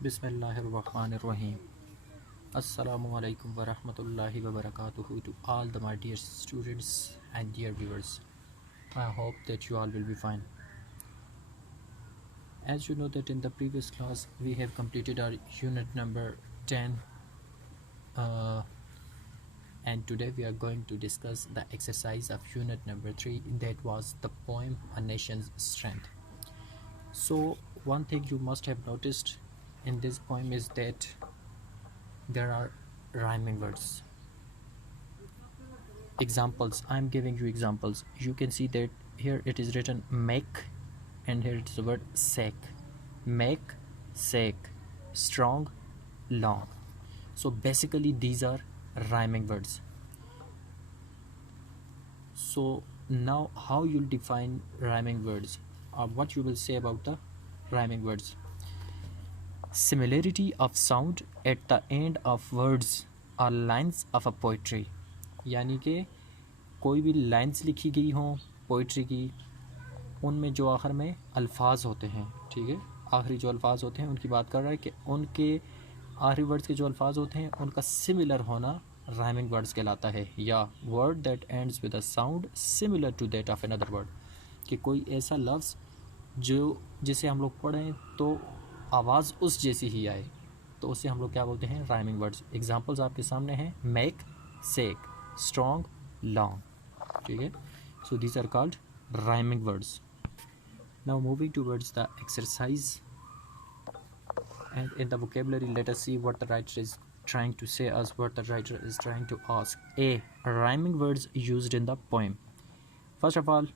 Bismillahirrahmanirrahim. Assalamu alaikum wa rahmatullahi wa barakatuhu to all the my dear students and dear viewers. I hope that you all will be fine. As you know that in the previous class we have completed our unit number 10 and today we are going to discuss the exercise of unit number 3, that was the poem A Nation's Strength. So one thing you must have noticed in this poem is that there are rhyming words. Examples, I'm giving you examples. You can see that here it is written make and here it's the word sake. Make, sake, strong, long. So basically these are rhyming words. So now how you'll define rhyming words, or what you will say about the rhyming words. Similarity of sound at the end of words are lines of a poetry. यानी कि कोई भी lines लिखी गई हों poetry की, उनमें जो आखिर में अल्फाज होते हैं, ठीक है, आखिरी जो अल्फाज होते हैं उनकी बात कर रहा है कि उनके आखिरी वर्ड्स के जो अल्फाज होते हैं उनका सिमिलर होना राइमिंग वर्ड्स कहलाता है, या word that ends with a sound similar to that of another word, कि कोई ऐसा लफ्ज़ जो जिसे हम लोग पढ़ें तो आवाज़ उस जैसी ही आए, तो उसे हम लोग क्या बोलते हैं, राइमिंग वर्ड्स. एग्जांपल्स आपके सामने हैं मेक, सेक, स्ट्रॉन्ग, लॉन्ग, ठीक है. So these are called rhyming words. Now moving towards the exercise, and in the vocabulary let us see what the writer is trying to say us, what the writer is trying to ask. A. Rhyming words used in the poem. First of all,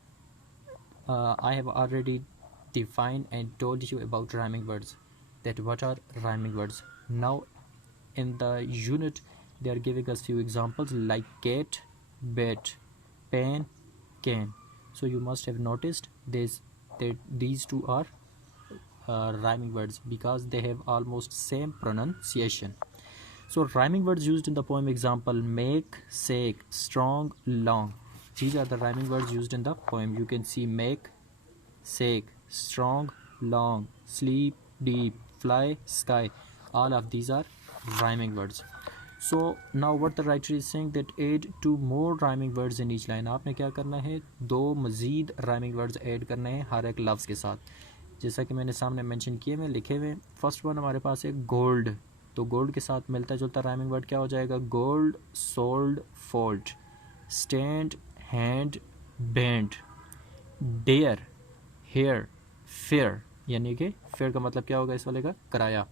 I have already defined and told you about rhyming words, that what are rhyming words. Now in the unit they are giving us few examples like cat, bat, pen, can. So you must have noticed this, that these two are rhyming words because they have almost same pronunciation. So rhyming words used in the poem, example make, sake, strong, long. These are the rhyming words used in the poem. You can see make, sake, strong, long, sleep, deep, fly, sky. All of these are rhyming words. So now what the writer is saying, that add two more rhyming words in each line. आपने क्या करना है, दो मज़ीद rhyming words add करने हैं हर एक लफ्ज़ के साथ, जैसा कि मैंने सामने मेंशन किए में लिखे हुए. फर्स्ट वन हमारे पास है गोल्ड, तो गोल्ड के साथ मिलता जुलता राइमिंग वर्ड क्या हो जाएगा, gold, sold, fold. Stand, hand, band. Dare, hair, fair, यानी कि फेयर का मतलब क्या होगा इस वाले का, किराया.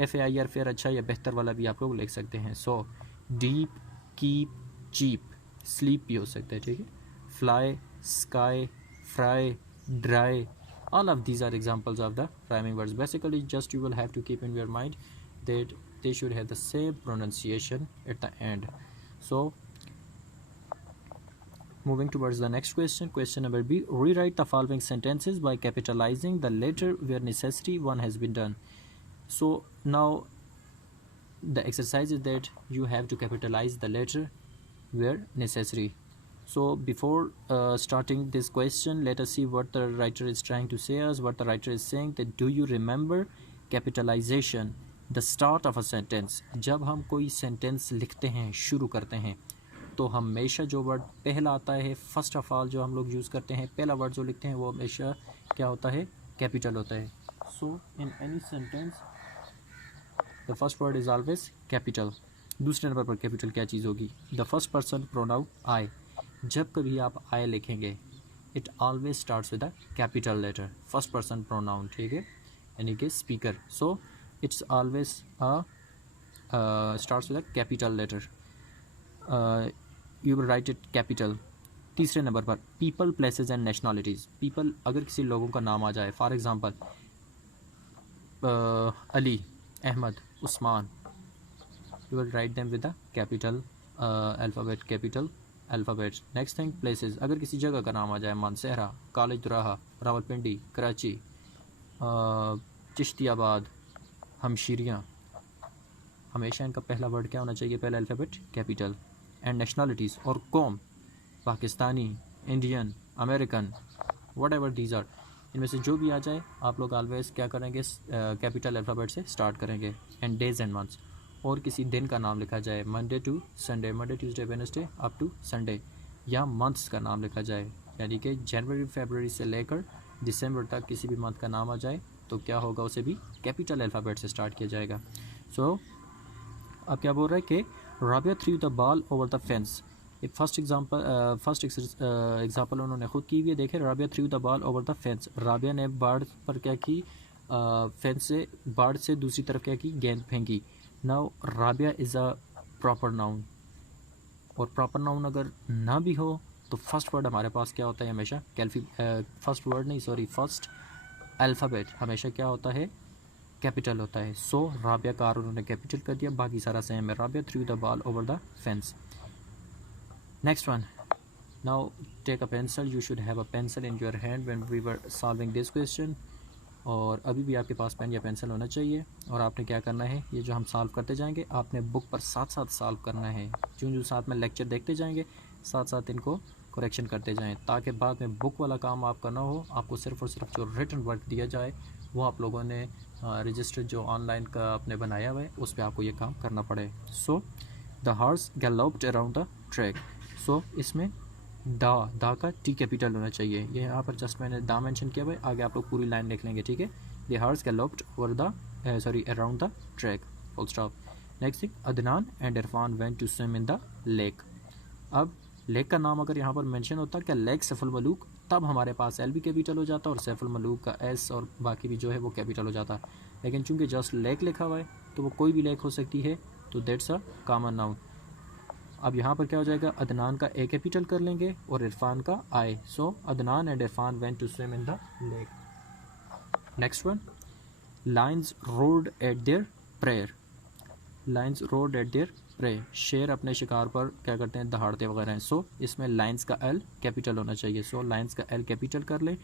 FAIR, फेयर, अच्छा या बेहतर वाला भी आप लोग लिख सकते हैं. So deep, keep, cheap, sleep भी हो सकता है, ठीक है. Fly, sky, fry, dry. All of these are examples of the rhyming words. Basically just you will have to keep in your mind that they should have the same pronunciation at the end. So moving towards the next question, question number B. Rewrite the following sentences by capitalizing the letter where necessary one has been done. So now the exercise is that you have to capitalize the letter where necessary. So before starting this question, let us see what the writer is trying to say us. What the writer is saying, that do you remember capitalization, the start of a sentence. जब हम कोई sentence लिखते हैं, शुरू करते हैं, तो हमेशा जो वर्ड पहला आता है, फर्स्ट ऑफ ऑल जो हम लोग यूज़ करते हैं, पहला वर्ड जो लिखते हैं वो हमेशा क्या होता है, कैपिटल होता है. So in any sentence the first word is always capital. दूसरे नंबर पर कैपिटल क्या चीज़ होगी, the first person pronoun I. जब कभी आप आई लिखेंगे, it always starts with a capital letter, first person pronoun, ठीक है, यानी कि speaker. So it's always starts with a capital letter. You will write it capital. तीसरे नंबर पर people, places and nationalities. People, अगर किसी लोगों का नाम आ जाए, for example Ali, Ahmad, Usman, you will write them with the capital alphabet, capital alphabet. Next thing, places. अगर किसी जगह का नाम आ जाए, मानसहरा, कॉलेज दुराहा, रावलपिंडी, कराची, चिश्तियाबाद, हमशीरियाँ, हमेशा इनका पहला वर्ड क्या होना चाहिए, पहला अल्फ़ाबेट कैपिटल. एंड नेशनलिटीज़ और कौम, Pakistani, Indian, American, whatever these are, इनमें से जो भी आ जाए आप लोग ऑलवेज क्या करेंगे, कैपिटल अल्फ़ाबेट से स्टार्ट करेंगे। एंड डेज एंड मंथ्स, और किसी दिन का नाम लिखा जाए, Monday to Sunday, Monday Tuesday Wednesday up to Sunday, या मंथ्स का नाम लिखा जाए, यानी कि जनवरी फरवरी से लेकर दिसंबर तक किसी भी मंथ का नाम आ जाए तो क्या होगा, उसे भी कैपिटल अल्फ़ाबेट से स्टार्ट किया जाएगा। सो अब क्या बोल रहा है कि Rabia threw the ball over the fence. एक फर्स्ट एग्जांपल उन्होंने खुद की हुई है। देखें, Rabia threw the ball over the fence, Rabia ने बाढ़ पर क्या की, फेंस से, बाढ़ से दूसरी तरफ क्या की, गेंद फेंकी। Now Rabia is a proper noun, और प्रॉपर नाउन अगर ना भी हो तो फर्स्ट वर्ड हमारे पास क्या होता है हमेशा, फर्स्ट अल्फ़ाबेट हमेशा क्या होता है, कैपिटल होता है। सो राबिया का आर उन्होंने कैपिटल कर दिया, बाकी सारा सेम है। Rabia threw the ball over the fence. Next one, now take a pencil, you should have a pencil in your hand when we were solving this question. और अभी भी आपके पास पेन या पेंसिल होना चाहिए, और आपने क्या करना है, ये जो हम सॉल्व करते जाएंगे आपने बुक पर साथ साथ सॉल्व करना है। जो साथ में लेक्चर देखते जाएंगे साथ साथ इनको करेक्शन करते जाएं, ताकि बाद में बुक वाला काम आपका ना हो, आपको सिर्फ और सिर्फ जो रिटन वर्क दिया जाए वो आप लोगों ने रजिस्टर जो ऑनलाइन का आपने बनाया हुआ है उस पर आपको ये काम करना पड़े। So the horse galloped around the track. So इसमें दा का टी कैपिटल होना चाहिए, ये यहाँ पर जस्ट मैंने दा मेंशन किया हुआ है, आगे आप लोग पूरी लाइन लिख लेंगे, ठीक है। The horse galloped over the around the track, full stop. Next thing, Adnan and Irfan went to swim in the lake. अब लेक का नाम अगर यहाँ पर मेंशन होता क्या, लेक सैफुल मलूक, तब हमारे पास एल भी कैपिटल हो जाता और सैफुल मलूक का एस और बाकी भी जो है वो कैपिटल हो जाता। लेकिन चूंकि जस्ट लेक लिखा हुआ है तो वो कोई भी लेक हो सकती है, तो दैट्स अ कॉमन नाउन। अब यहाँ पर क्या हो जाएगा, अदनान का ए कैपिटल कर लेंगे और इरफान का I. So Adnan and Irfan went to swim in the lake. Next one, lions roared at their prayer. Lions roared at their prey, शेर अपने शिकार पर क्या करते हैं, दहाड़ते वगैरह हैं। सो इसमें लाइन्स का एल कैपिटल होना चाहिए। सो लाइन्स का एल कैपिटल कर ले,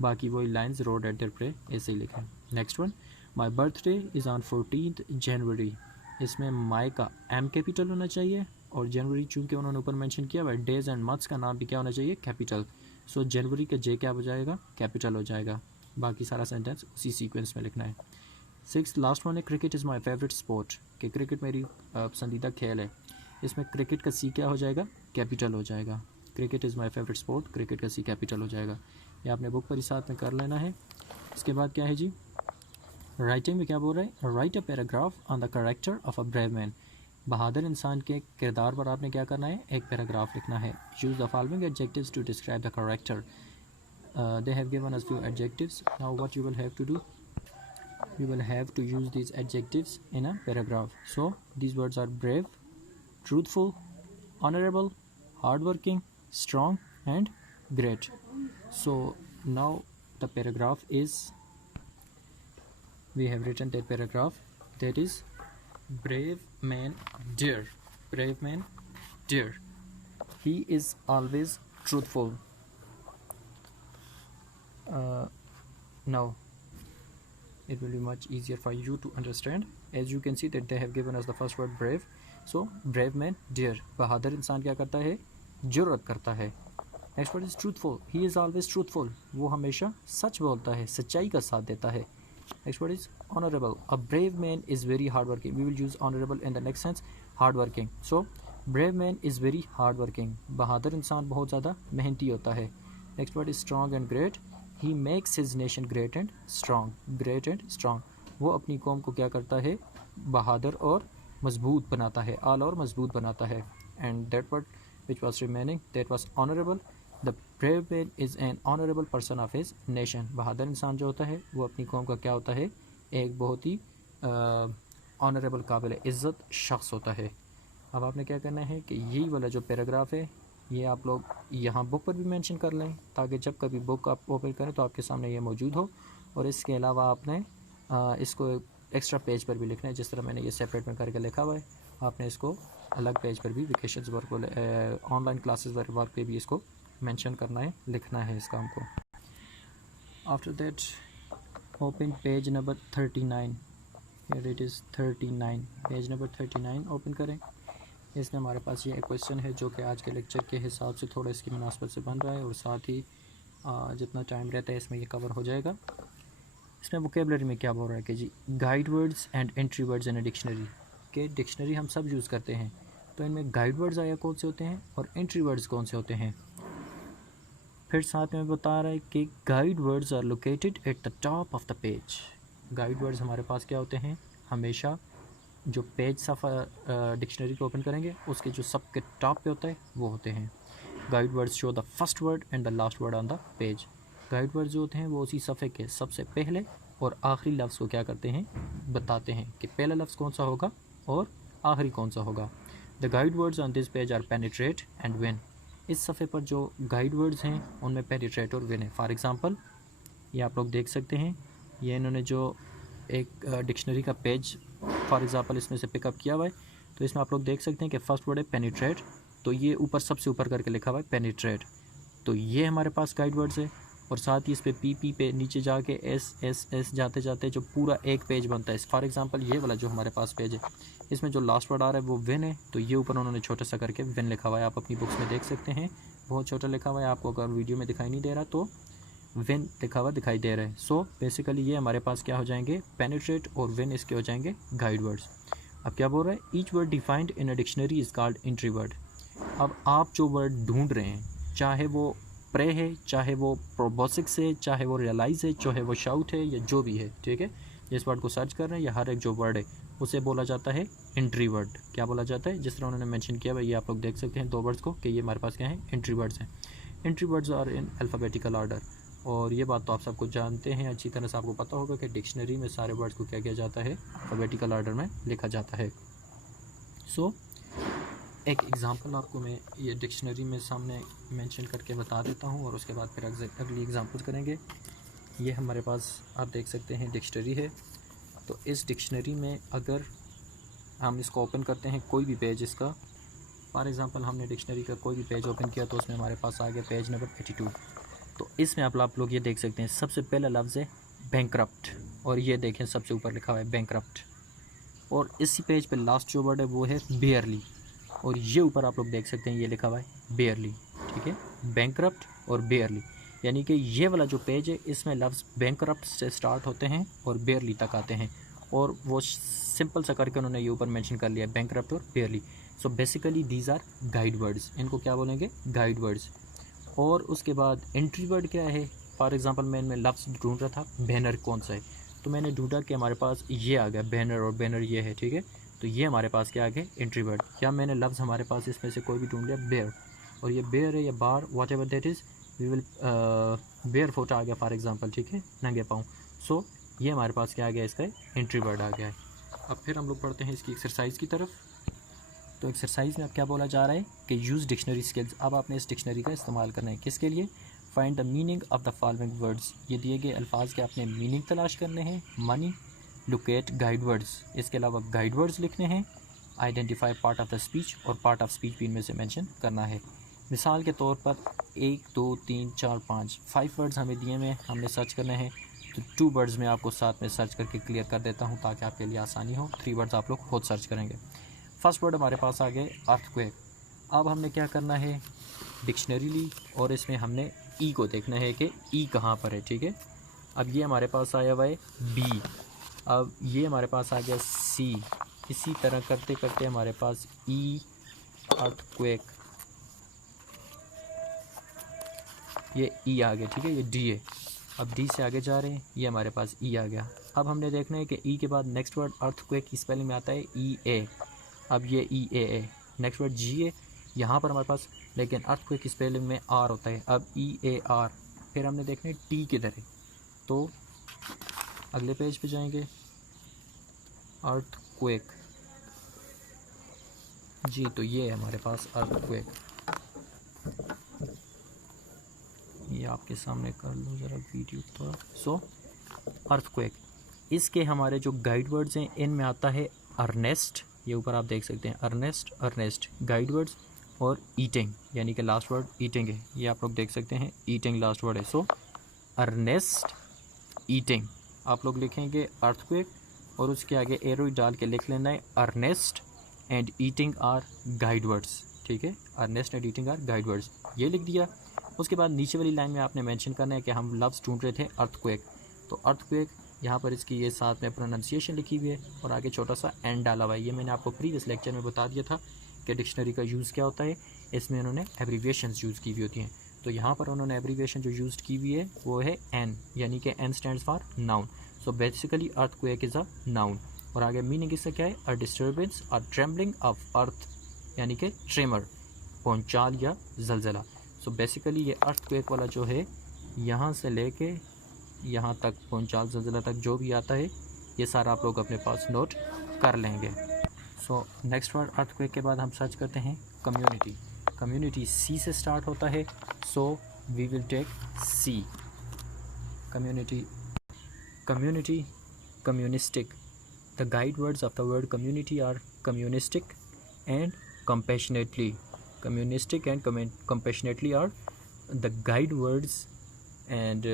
बाकी वही lines road at their pray ऐसे ही लिखें। Next one, my birthday is on 14th जनवरी। इसमें माई का एम कैपिटल होना चाहिए, और जनवरी चूँकि उन्होंने ऊपर मेंशन किया हुआ है, डेज एंड मंथ्स का नाम भी क्या होना चाहिए, कैपिटल। सो जनवरी का जे क्या हो जाएगा, कैपिटल हो जाएगा। बाकी सारा सेंटेंस उसी सीक्वेंस में लिखना है। 6th लास्ट वन है, cricket is my favourite sport, कि क्रिकेट मेरी पसंदीदा खेल है। इसमें क्रिकेट का सी क्या हो जाएगा, कैपिटल हो जाएगा। Cricket is my favourite sport, cricket का सी कैपिटल हो जाएगा। ये आपने बुक पर ही साथ में कर लेना है। इसके बाद क्या है जी, राइटिंग में क्या बोल रहे हैं, write a paragraph on the character of a brave man. बहादुर इंसान के किरदार पर आपने क्या करना है, एक पैराग्राफ लिखना है। Use the following adjectives to describe the character. They have given us few adjectives. Now what you will have to do, you will have to use these adjectives in a paragraph. So these words are brave, truthful, honorable, hardworking, strong and great. So now the paragraph is, we have written that paragraph, that is brave man dear. Brave man dear, he is always truthful. Now it will be much easier for you to understand. As you can see that they have given us the first word brave. So brave man dear, बहादुर इंसान क्या करता है, जुर्रत करता है। Next word is truthful, he is always truthful, वो हमेशा सच बोलता है, सच्चाई का साथ देता है। Next word is honourable, a brave man is very hard working. We will use honourable in the next sense, hard working. So brave man is very hard working, बहादुर इंसान बहुत ज़्यादा मेहनती होता है। Next word is strong and great, he makes his nation great and strong. Great and strong, वो अपनी कौम को क्या करता है, बहादुर और मजबूत बनाता है, आला और मजबूत बनाता है। And that word which was remaining, that was honourable. The brave man is an honourable person of his nation. बहादुर इंसान जो होता है वो अपनी कौम का क्या होता है, एक बहुत ही ऑनरेबल, काबिल इज़्ज़त शख्स होता है। अब आपने क्या करना है कि यही वाला जो पैराग्राफ है ये आप लोग यहाँ बुक पर भी मेंशन कर लें, ताकि जब कभी बुक आप ओपन करें तो आपके सामने ये मौजूद हो। और इसके अलावा आपने इसको एक्स्ट्रा पेज पर भी लिखना है, जिस तरह मैंने ये सेपरेट में करके लिखा हुआ है, आपने इसको अलग पेज पर भी vacation work, online classes work पे भी इसको मेंशन करना है, लिखना है इस काम को। After that open page number 39, here it is 39, page number 39 open करें। इसमें हमारे पास ये क्वेश्चन है जो कि आज के लेक्चर के हिसाब से थोड़ा इसकी मुनासबत से बन रहा है, और साथ ही जितना टाइम रहता है इसमें ये कवर हो जाएगा। इसमें वोकेबलरी में क्या बोल रहा है कि जी guide words and entry words in a dictionary, के डिक्शनरी हम सब यूज़ करते हैं, तो इनमें गाइड वर्ड्स आया कौन से होते हैं और एंट्री वर्ड्स कौन से होते हैं। फिर साथ में बता रहा है कि guide words are located at the top of the page. Guide words हमारे पास क्या होते हैं, हमेशा जो पेज सफ़ा डिक्शनरी को ओपन करेंगे उसके जो सबके टॉप पे होता है वो होते हैं। Guide words show the first word and the last word on the page. Guide words जो होते हैं वो उसी सफ़े के सबसे पहले और आखिरी लफ्ज़ को क्या करते हैं, बताते हैं कि पहला लफ्ज़ कौन सा होगा और आखिरी कौन सा होगा। The guide words on this page are penetrate and win. इस सफ़े पर जो गाइड वर्ड्स हैं उनमें पेनिट्रेट और विन है। फॉर एग्ज़ाम्पल ये आप लोग देख सकते हैं, ये इन्होंने जो एक डिक्शनरी का पेज फॉर एग्ज़ाम्पल इसमें से पिकअप किया हुआ है, तो इसमें आप लोग देख सकते हैं कि फ़र्स्ट वर्ड है पेनिट्रेट, तो ये ऊपर सबसे ऊपर करके लिखा हुआ है पेनिट्रेट, तो ये हमारे पास गाइड वर्ड्स है। और साथ ही इस पे पी पे नीचे जाके एस जाते जाते जो पूरा एक पेज बनता है। फॉर एग्ज़ाम्पल ये वाला जो हमारे पास पेज है इसमें जो लास्ट वर्ड आ रहा है वो विन है, तो ये ऊपर उन्होंने छोटा सा करके विन लिखा हुआ है, आप अपनी बुक्स में देख सकते हैं, बहुत छोटा लिखा हुआ है, आपको अगर वीडियो में दिखाई नहीं दे रहा तो विन लिखा हुआ दिखाई दे रहा है। सो बेसिकली ये हमारे पास क्या हो जाएंगे, पेनिट्रेट और विन इसके हो जाएंगे गाइड वर्ड्स। अब क्या बोल रहा है, each word defined in a dictionary is called entry word. अब आप जो वर्ड ढूंढ रहे हैं, चाहे वो प्रे है, चाहे वो प्रोबोसिक्स है, चाहे वो रियलाइज़ है, चाहे वो शाउट है, या जो भी है, ठीक है, जिस वर्ड को सर्च कर रहे हैं या हर एक जो वर्ड है उसे बोला जाता है एंट्री वर्ड। क्या बोला जाता है, जिस तरह उन्होंने मेंशन किया भाई, ये आप लोग देख सकते हैं दो वर्ड्स को कि ये हमारे पास क्या है, एंट्री वर्ड्स हैं। Entry words are in alphabetical order, और ये बात तो आप सबको जानते हैं, अच्छी तरह से आपको पता होगा कि डिक्शनरी में सारे वर्ड्स को क्या किया जाता है, अल्फ़ाबेटिकल ऑर्डर में लिखा जाता है। सो एक एग्ज़ाम्पल आपको मैं ये डिक्शनरी में सामने मेंशन करके बता देता हूँ और उसके बाद फिर अगली एग्ज़ाम्पल करेंगे। ये हमारे पास आप देख सकते हैं डिक्शनरी है, तो इस डिक्शनरी में अगर हम इसको ओपन करते हैं कोई भी पेज इसका, फॉर एग्ज़ाम्पल हमने डिक्शनरी का कोई भी पेज ओपन किया तो उसमें हमारे पास आ गया पेज नंबर 82, तो इसमें आप लोग ये देख सकते हैं सबसे पहला लफ्ज़ है बैंकरप्ट, और ये देखें सबसे ऊपर लिखा हुआ है बैंकरप्ट, और इसी पेज पे लास्ट जो वर्ड है वो है बेयरली, और ये ऊपर आप लोग देख सकते हैं ये लिखा हुआ है बेयरली, ठीक है, बैंकरप्ट और बेयरली, यानी कि ये वाला जो पेज है इसमें लफ्ज़ बैंकरप्ट से स्टार्ट होते हैं और बेयरली तक आते हैं, और वो सिंपल सा करके उन्होंने ये ऊपर मेंशन कर लिया बैंकरप्ट और barely. So basically these are guide words, इनको क्या बोलेंगे, गाइड वर्ड्स। और उसके बाद एंट्री वर्ड क्या है, फॉर एग्ज़ाम्पल मैं इनमें लफ्ज़ ढूंढ रहा था बैनर कौन सा है, तो मैंने ढूंढा कि हमारे पास ये आ गया बैनर, और बैनर ये है, ठीक है, तो ये हमारे पास क्या आ गया एंट्री वर्ड। या मैंने लफ्ज़ हमारे पास इसमें से कोई भी ढूंढ लिया बेयर, और ये बेयर है या bar whatever that is, we will bear फोट आ गया फॉर एग्ज़ाम्पल, ठीक है, नंगे पाँव। सो ये हमारे पास क्या आ गया, इसका एंट्री वर्ड आ गया है। अब फिर हम लोग पढ़ते हैं इसकी एक्सरसाइज की तरफ। तो एक्सरसाइज में अब क्या बोला जा रहा है कि यूज़ डिक्शनरी स्किल्स। अब आपने इस डिक्शनरी का इस्तेमाल करना है किसके लिए, find the meaning of the following words. ये दिए गए अल्फाज के आपने मीनिंग तलाश करने हैं, मनी, लोकेट गाइड वर्ड्स, इसके अलावा गाइड वर्ड्स लिखने हैं, identify part of the speech, और पार्ट ऑफ स्पीच भी इनमें से मेंशन करना है। मिसाल के तौर पर 1 2 3 4 5 वर्ड्स हमें दिए हुए, हमने सर्च करने हैं, तो 2 वर्ड्स में आपको साथ में सर्च करके क्लियर कर देता हूँ ताकि आपके लिए आसानी हो। 3 वर्ड्स आप लोग खुद सर्च करेंगे। फर्स्ट वर्ड हमारे पास आ गए अर्थक्वेक। अब हमने क्या करना है, डिक्शनरी ली और इसमें हमने ई को देखना है कि ई कहाँ पर है, ठीक है। अब ये हमारे पास आया हुआ है बी, अब ये हमारे पास आ गया सी, इसी तरह करते करते हमारे पास ई, अर्थक्वेक, ये ई आ गया, ठीक है, ये डी है। अब डी से आगे जा रहे हैं, ये हमारे पास ई आ गया। अब हमने देखना है कि ई के बाद नेक्स्ट वर्ड अर्थक्वेक की स्पेलिंग में आता है ई ए, अब ये ई ए है। नेक्स्ट वर्ड जी है, यहाँ पर हमारे पास लेकिन अर्थक्वेक की स्पेलिंग में आर होता है, अब ई ए आर। फिर हमने देखना है टी किधर है, तो अगले पेज पे जाएंगे, अर्थक्वेक जी, तो ये है हमारे पास अर्थक्वेक, ये आपके सामने कर लो ज़रा वीडियो थोड़ा। सो अर्थक्वेक, इसके हमारे जो गाइड वर्ड्स हैं इनमें आता है अर्नेस्ट, ये ऊपर आप देख सकते हैं अर्नेस्ट, अर्नेस्ट गाइड वर्ड्स, और ईटिंग, यानी कि लास्ट वर्ड ईटिंग है, ये आप लोग देख सकते हैं ईटिंग लास्ट वर्ड है। सो अर्नेस्ट, ईटिंग, आप लोग लिखेंगे अर्थक्वेक और उसके आगे एरो डाल के लिख लेना है earnest and eating are guide words, ठीक है, earnest and eating are guide words, ये लिख दिया। उसके बाद नीचे वाली लाइन में आपने मेंशन करना है कि हम लफ्ज़ ढूंढ रहे थे अर्थक्वेक, तो अर्थक्वेक यहाँ पर इसकी ये साथ में प्रोनाउंसिएशन लिखी हुई है और आगे छोटा सा एन डाला हुआ है। ये मैंने आपको प्रीवियस लेक्चर में बता दिया था कि डिक्शनरी का यूज़ क्या होता है, इसमें उन्होंने एब्रीविएशंस यूज़ की हुई होती हैं। तो यहाँ पर उन्होंने एब्रीविएशन जो यूज़ की हुई है वो है एन, यानी कि N stands for noun. So basically earthquake is a noun. और आगे मीनिंग इसका क्या है, अ डिस्टर्बेंस और ट्रेम्बलिंग ऑफ अर्थ, यानी कि ट्रेमर, भूचाल या जलजला। सो बेसिकली ये अर्थक्वेक वाला जो है यहाँ से लेके यहाँ तक भूचाल जलजला तक जो भी आता है ये सारा आप लोग अपने पास नोट कर लेंगे। सो नेक्स्ट वर्ड अर्थक्वेक के बाद हम सर्च करते हैं कम्युनिटी। कम्युनिटी सी से स्टार्ट होता है, so we will take C. Community, community, communistic. The guide words of the word community are communistic and compassionately. Communistic and compassionately are the guide words, and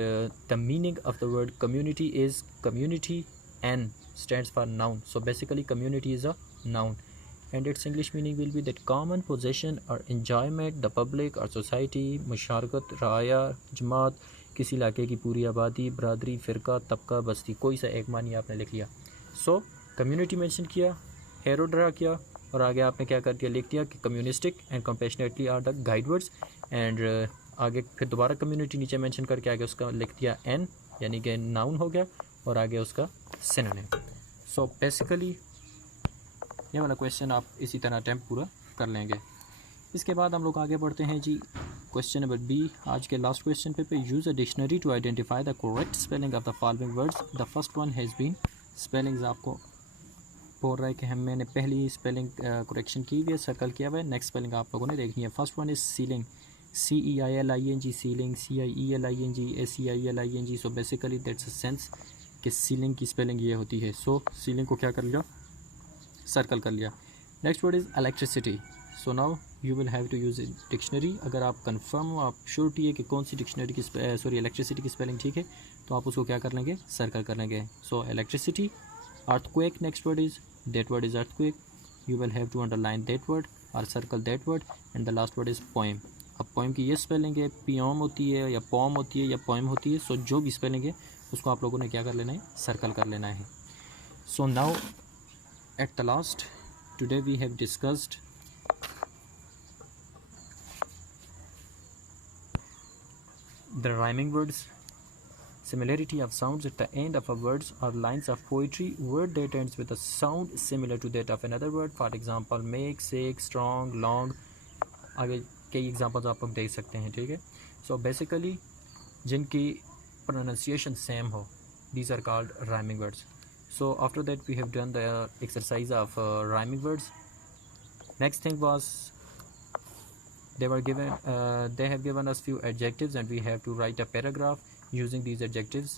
the meaning of the word community is community. N stands for noun. So basically community is a noun and its English meaning will be that common possession or enjoyment the public or society, मुशारकत, राया, जमात, किसी इलाके की पूरी आबादी, बरादरी, फ़िरका, तबका, बस्ती, कोई सा एक मानी आपने लिख लिया। सो कम्युनिटी मेंशन किया, एरो ड्रा किया और आगे आपने क्या कर दिया, लिख दिया कि communistic and compassionately are the guide words. And आगे फिर दोबारा कम्युनिटी नीचे मेंशन करके आगे उसका लिख दिया एन, यानी कि नाउन हो गया और आगे उसका सिनोनिम। सो बेसिकली ये वाला क्वेश्चन आप इसी तरह अटैम्प्ट पूरा कर लेंगे। इसके बाद हम लोग आगे बढ़ते हैं जी क्वेश्चन नंबर बी, आज के लास्ट क्वेश्चन पे use a dictionary to identify the correct spelling of the following words. The first one has been, spellings आपको बोल रहा है कि मैंने पहली स्पेलिंग करेक्शन की हुई है, सर्कल किया हुआ है, नेक्स्ट स्पेलिंग आप लोगों ने देखनी है। First one is ceiling, CEILING, ceiling, CIELING, ACILING। So basically that's a sense कि सीलिंग की स्पेलिंग ये होती है। सो सीलिंग को क्या कर लिया, सर्कल कर लिया। Next word is electricity. So now you will have to use dictionary. अगर आप कंफर्म हो, आप श्योरिटी है कि कौन सी डिक्शनरी की इलेक्ट्रिसिटी की स्पेलिंग ठीक है, तो आप उसको क्या कर लेंगे, सर्कल कर लेंगे। सो electricity. Earthquake, next word is, that word is earthquake. You will have to underline that word or circle that word. And the last word is poem. अब poem की ये स्पेलिंग है, पियोम होती है या पोम होती है या पोएम होती है। सो जो भी स्पेलिंग है उसको आप लोगों ने क्या कर लेना है, सर्कल कर लेना है। So now at the last, today we have discussed the rhyming words, similarity of sounds at the end of a words or lines of poetry, word that ends with a sound similar to that of another word, for example make, sake, strong, long। आगे कई examples आप लोग देख सकते हैं, ठीक है। So basically जिनकी प्रोनाउंसिएशन सेम हो, these are called rhyming words. So after that we have done the exercise of rhyming words. Next thing was they have given us few adjectives and we have to write a paragraph using these adjectives,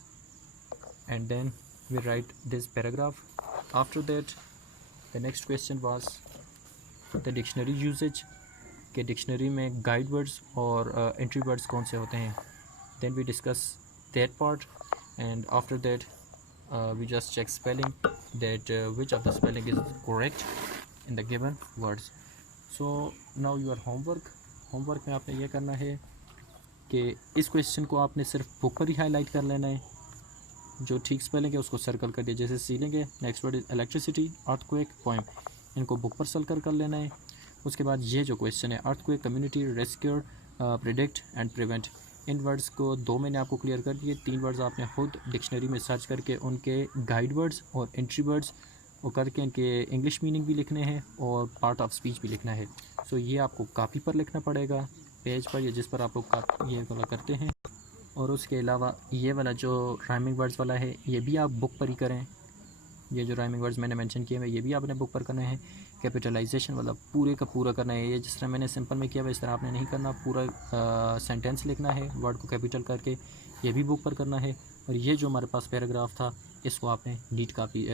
and then we write this paragraph. After that the next question was the dictionary usage, कि dictionary में guide words और entry words कौन से होते हैं। then we discuss that part, and after that we just check spelling, that which of the spelling is correct in the given words. So now your homework में आपने ये करना है कि इस क्वेश्चन को आपने सिर्फ बुक पर ही हाईलाइट कर लेना है, जो ठीक स्पेलिंग है उसको सर्कल कर दिया, जैसे सीलिंग है, next word is electricity, earthquake, poem, इनको बुक पर सर्कल कर लेना है। उसके बाद ये जो क्वेश्चन है earthquake, community, rescue, predict and prevent, in words को दो मैंने आपको क्लियर कर दिए, तीन वर्ड्स आपने खुद डिक्शनरी में सर्च करके उनके गाइड वर्ड्स और एंट्री वर्ड्स वो करके इनके इंग्लिश मीनिंग भी लिखने हैं और पार्ट ऑफ स्पीच भी लिखना है। सो ये आपको कापी पर लिखना पड़ेगा, पेज पर या जिस पर आप लोग ये वाला करते हैं। और उसके अलावा ये वाला जो राइमिंग वर्ड्स वाला है ये भी आप बुक पर ही करें। ये जो राइमिंग वर्ड्स मैंने मेंशन किए हैं ये भी आपने बुक पर करना है। कैपिटलाइजेशन वाला पूरे का पूरा करना है, ये जिस तरह मैंने सिंपल में किया हुआ इस तरह आपने नहीं करना, पूरा सेंटेंस लिखना है वर्ड को कैपिटल करके, ये भी बुक पर करना है। और ये जो हमारे पास पैराग्राफ था इसको आपने नीट कापी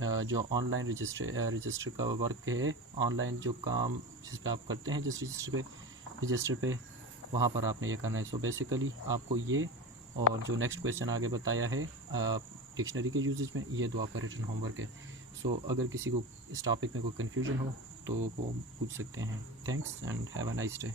जो ऑनलाइन रजिस्टर का वर्क है, ऑनलाइन जो काम जिस पर आप करते हैं जिस रजिस्टर पे वहाँ पर आपने ये करना है। सो बेसिकली आपको ये और जो नेक्स्ट क्वेश्चन आगे बताया है डिक्शनरी के यूजेज में, ये दो आपका रिटन होमवर्क है। सो अगर किसी को इस टॉपिक में कोई कन्फ्यूजन हो तो वो पूछ सकते हैं। Thanks and have a nice day.